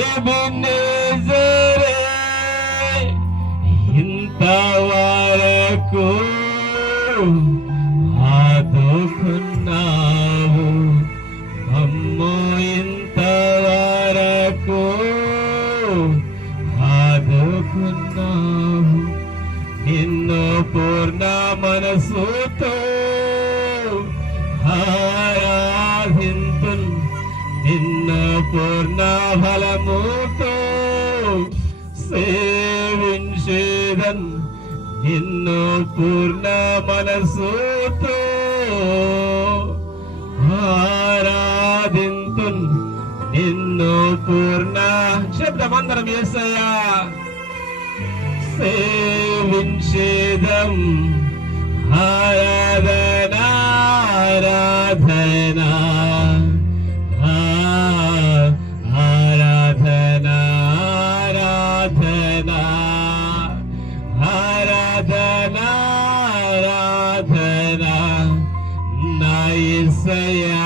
ఎబినెజరే ఇంతవరకు ఆదుకున్నావు అమ్మో ఇంతవరకు ఆదుకున్నావు నిన్ను పూర్ణ మనసుతో నిన్ను పూర్ణ ఫలముతో సేవించేదన్ నిన్ను పూర్ణ మనసుతో ఆరాధింతు నిన్ను పూర్ణ శబ్దమందరం ఏసయ్యా. సేవించేదం ఆరాధన ఆరాధనా say